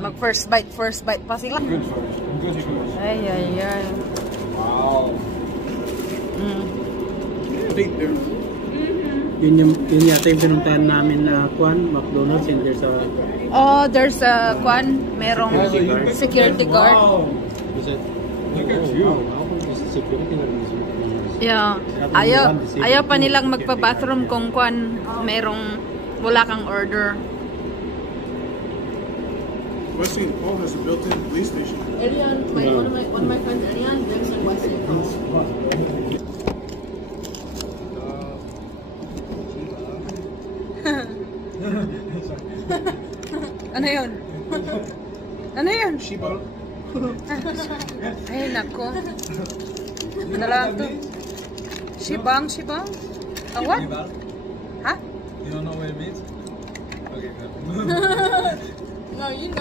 Mag first bite pa sila. Good first. Good first. Ay. Wow. Big there. Yun yata yung pinuntahan namin na McDonald's and There's a merong security guard. Wow. Look at you. Yeah. Ayaw pa nilang magpa-bathroom kung merong wala kang order. Westinghouse Paul has a built-in police station. Elian, one of my friends, Elian, lives in Westinghouse. Ano yun? Ano yun? Shiba. Ay, nako. Ano lang to? Shibang? A what? Huh? You don't know what it means? Okay, good. No, you know.